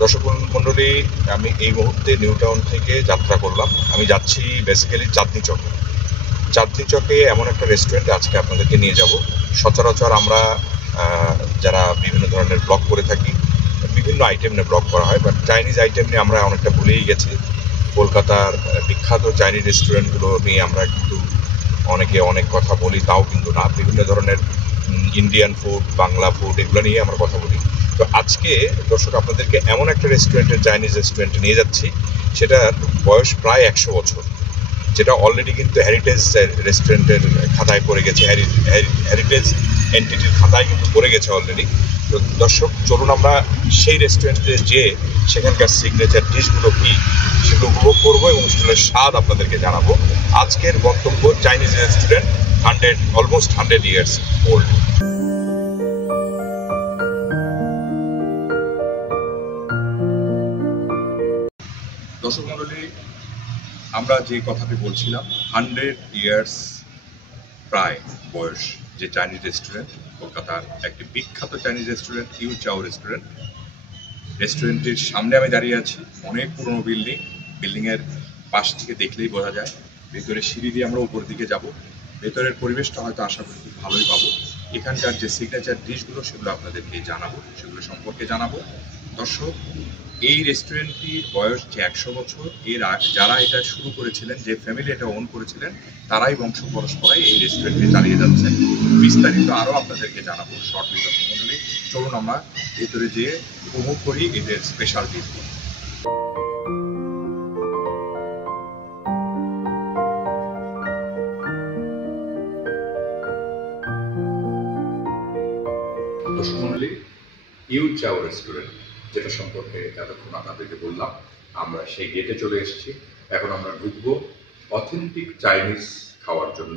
দর্শক মণ্ডলী, আমি এই মুহূর্তে নিউ টাউন থেকে যাত্রা করলাম। আমি যাচ্ছি বেসিক্যালি চাঁদনি চকে। চাঁদনি চকে এমন একটা রেস্টুরেন্টে আজকে আপনাদেরকে নিয়ে যাব। সচরাচর আমরা যারা বিভিন্ন ধরনের ব্লগ করে থাকি, বিভিন্ন আইটেম নিয়ে ব্লগ করা হয়, বাট চাইনিজ আইটেম নিয়ে আমরা অনেকটা ভুলেই গেছি। কলকাতার বিখ্যাত চাইনিজ রেস্টুরেন্টগুলো নিয়ে আমরা কিন্তু অনেকে অনেক কথা বলি, তাও কিন্তু না। বিভিন্ন ধরনের ইন্ডিয়ান ফুড, বাংলা ফুড, এগুলো নিয়ে আমরা কথা বলি। তো আজকে দর্শক আপনাদেরকে এমন একটা রেস্টুরেন্টের, চাইনিজ রেস্টুরেন্টে নিয়ে যাচ্ছি, সেটার বয়স প্রায় 100 বছর, যেটা অলরেডি কিন্তু হেরিটেজ রেস্টুরেন্টের খাতায় পড়ে গেছে, হেরিটেজ এন্টিটির খাতায় কিন্তু পড়ে গেছে অলরেডি। তো দর্শক চলুন আমরা সেই রেস্টুরেন্টে যেয়ে সেখানকার সিগনেচার ডিশগুলো কী সেগুলো উপভোগ করবো এবং সেগুলোর স্বাদ আপনাদেরকে জানাবো। আজকের গন্তব্য Chinese restaurant, almost 100 years old. দর্শক মণ্ডলী, আমরা যে কথাটি বলছিলাম, 100 ইয়ার্স প্রায় বয়স যে চাইনিজ রেস্টুরেন্ট, কলকাতার একটি বিখ্যাত চাইনিজ রেস্টুরেন্ট ইউ চাও রেস্টুরেন্ট। রেস্টুরেন্টের সামনে আমি দাঁড়িয়ে আছি। অনেক পুরনো বিল্ডিংয়ের পাশ থেকে দেখলেই বোঝা যায়। ভেতরে সিঁড়ি দিয়ে আমরা উপর দিকে যাব। ভেতরের পরিবেশটা হয়তো আশা করি খুব ভালোই পাবো। এখানকার যে সিগনেচার ডিশগুলো সেগুলো আপনাদেরকে জানাবো, সেগুলো সম্পর্কে জানাবো। দর্শক, এই রেস্টুরেন্টটির বয়স যে 100 বছর, যারা এটা শুরু করেছিলেন, যে ফ্যামিলি এটা ওন করেছিলেন, তারাই বংশ পরস্পরাই এই রেস্টুরেন্টটি চালিয়ে যাচ্ছেন। বিস্তারিত আরও আপনাদেরকে জানাবো শর্ট ভিডিও মণ্ডলী। চলুন আমরা ভেতরে যেয়ে উপভোগ করি এদের স্পেশাল ডিশগুলো। দর্শক মণ্ডলী, ইউ চাও রেস্টুরেন্ট, যেটা সম্পর্কে এতক্ষণ আপনাদেরকে বললাম, আমরা সেই গেটে চলে এসেছি। এখন আমরা ঢুকবো অথেন্টিক চাইনিজ খাওয়ার জন্য।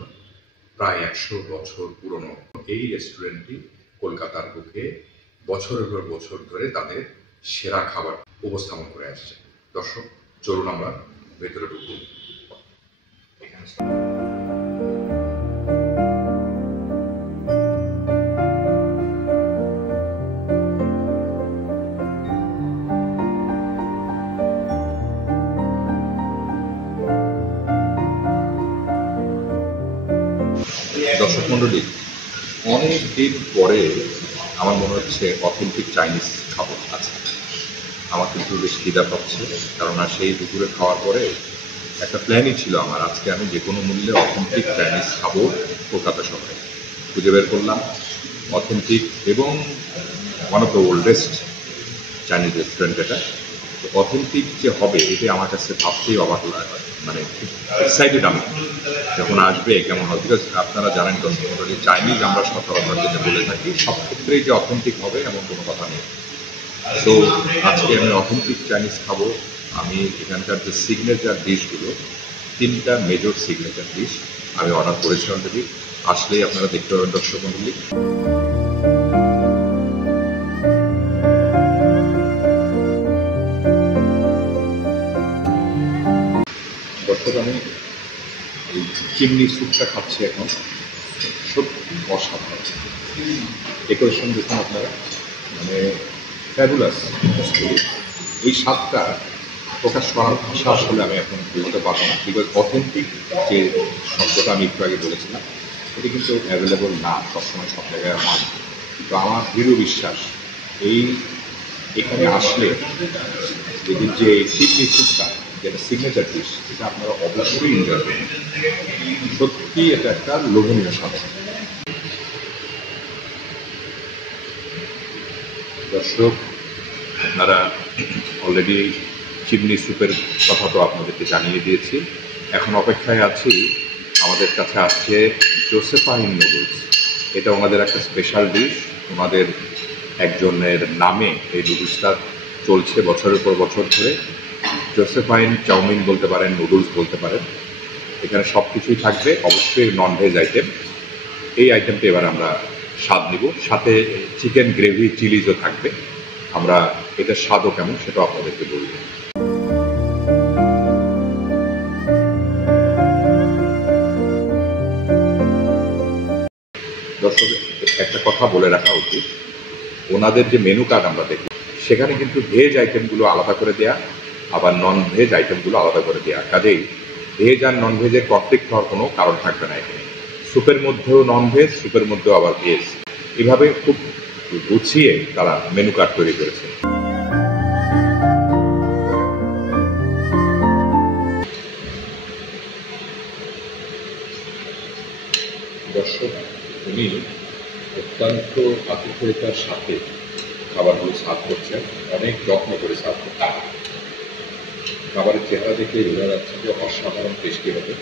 প্রায় 100 বছর পুরনো এই রেস্টুরেন্টটি কলকাতার বুকে বছরের পর বছর ধরে তাদের সেরা খাবার উপস্থাপন করে আসছে। দর্শক চলুন আমরা ভেতরে ঢুকবো। দর্শক মণ্ডলী, অনেক দিন পরে আমার মনে হচ্ছে অথেন্টিক চাইনিজ খাবো আছে। আমার কিন্তু বেশ খিদা পাচ্ছে, কেননা সেই দুপুরে খাওয়ার পরে একটা প্ল্যানই ছিল আমার, আজকে আমি যে কোনো মূল্যে অথেন্টিক চাইনিজ খাবো কলকাতা শহরে। খুঁজে বের করলাম অথেন্টিক এবং one of the oldest Chinese restaurant এটা। তো অথেন্টিক যে হবে এটা আমার কাছে ভাবতেই অবাক লাগে, মানে এক্সাইটেড আমি যখন আসবে কেমন হবে। বিকজ আপনারা জানেন কনসেপ্টলি চাইনিজ আমরা সচরাচর যেটা বলে থাকি, সব ক্ষেত্রেই যে অথেন্টিক হবে এমন কোনো কথা নেই। সো আজকে আমি অথেন্টিক চাইনিজ খাবো। আমি এখানকার যে সিগনেচার ডিশগুলো, 3টা মেজর সিগনেচার ডিশ আমি অর্ডার করেছি অলরেডি। আসলেই আপনারা দেখতে পাবেন দর্শক মণ্ডলী। দর্শক, আমি এই চিমনি স্যুপটা খাচ্ছি এখন, সত্যি অসাধারণ। ডেকোরেশন দেখুন আপনারা, মানে ফ্যাবুলাস। এই স্বাদটা প্রকাশ করার ভাষা আসলে আমি এখন বলতে পারবো না, বিকজ অথেন্টিক যে শব্দটা আমি একটু আগে বলেছিলাম, এটা কিন্তু অ্যাভেলেবল না সবসময় সব জায়গায় হয়। তো আমার দৃঢ় বিশ্বাস এখানে আসলে এদের যে চিমনি স্যুপটা, যেটা সিগনেচার ডিশ, এটা আপনারা অবশ্যই এনজয় করবেন। সত্যি এটা একটা লোভনীয় স্বাদ। দর্শক, আপনারা অলরেডি চিমনি স্যুপের কথা তো আপনাদেরকে জানিয়ে দিয়েছি। এখন অপেক্ষায় আছি, আমাদের কাছে আসছে জোসেফাইন নুডলস। এটা ওনাদের একটা স্পেশাল ডিশ। ওনাদের একজনের নামে এই নুডলসটা চলছে বছরের পর বছর ধরে। জোসেফাইন চাউমিন বলতে পারেন, নুডলস বলতে পারেন। এখানে সব কিছুই থাকবে, অবশ্যই ননভেজ আইটেম। এই আইটেমটা এবার আমরা স্বাদ নিব, সাথে চিকেন গ্রেভি চিলিজও থাকবে। আমরা এটার স্বাদও কেমন সেটাও আপনাদেরকে বলব। দর্শক, একটা কথা বলে রাখা উচিত, ওনাদের যে মেনু কার্ড আমরা দেখি সেখানে কিন্তু ভেজ আইটেমগুলো আলাদা করে দেয়া, আবার নন ভেজ আইটেমগুলো আলাদা করে দেয়া। কাজেই ভেজ আর নন ভেজের কনফ্লিক্ট হওয়ার কোনো কারণ থাকবে না এখানে। স্যুপের মধ্যেও নন ভেজ, স্যুপের মধ্যেও আবার ভেজ, এভাবে খুব গুছিয়ে তারা মেনু কার্ড তৈরি করেছে। দর্শক, উনি অত্যন্ত আতিথেয়তার সাথে খাবারগুলো সার্ভ করছেন, অনেক যত্ন করে সার্ভ করছেন। খাবারের চেহারা দেখে বোঝা যাচ্ছে যে অসাধারণ টেস্টি হবে,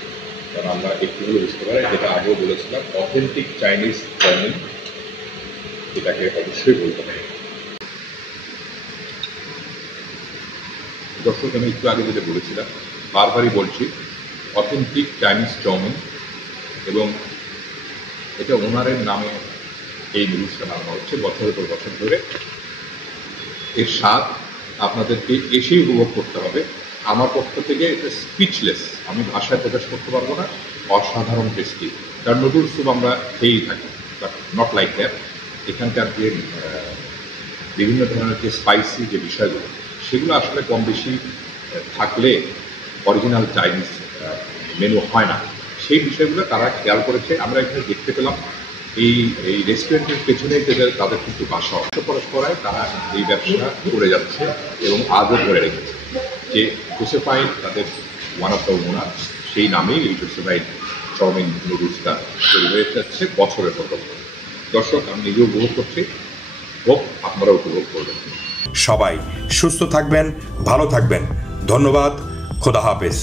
কারণ আমরা একটু হলে বুঝতে পারি, যেটা আগেও বলেছিলাম, অথেন্টিক চাইনিজ চাউমিন, এটাকে অবশ্যই বলতে হবে। দর্শক, আমি একটু আগে যেটা বলেছিলাম, বারবারই বলছি, অথেন্টিক চাইনিজ চাউমিন, এবং এটা ওনারের নামে এই নুডলসটা বানানো হচ্ছে বছরের পর বছর ধরে। এর স্বাদ আপনাদেরকে এসেই উপভোগ করতে হবে। আমার পক্ষ থেকে এটা স্পিচলেস, আমি ভাষায় প্রকাশ করতে পারবো না, অসাধারণ টেস্টি। তার নুডলস স্যুপ আমরা খেয়েই থাকি, বাট নট লাইক দ্যাট। এখানকার যে বিভিন্ন ধরনের যে স্পাইসি যে বিষয়গুলো, সেগুলো আসলে কম বেশি থাকলে অরিজিনাল চাইনিজ মেনু হয় না, সেই বিষয়গুলো তারা খেয়াল করেছে। আমরা এখানে দেখতে পেলাম এই রেস্টুরেন্টের পেছনেই তাদের কিন্তু বাসা, পরস্পরায় তারা এই ব্যবসা করে যাচ্ছে এবং আজও ধরে রেখেছে। যে জোসেফাইন তাদের ওয়ান অফ দ্য ওনার, সেই নামেই এই জোসেফাইন চাউমিন নুডলসটা তৈরি হয়ে যাচ্ছে বছরের পর বছর। দর্শক, আমি নিজেও উপভোগ করছি, হোক আপনারা উপভোগ করবেন। সবাই সুস্থ থাকবেন, ভালো থাকবেন। ধন্যবাদ। খোদা হাফেজ।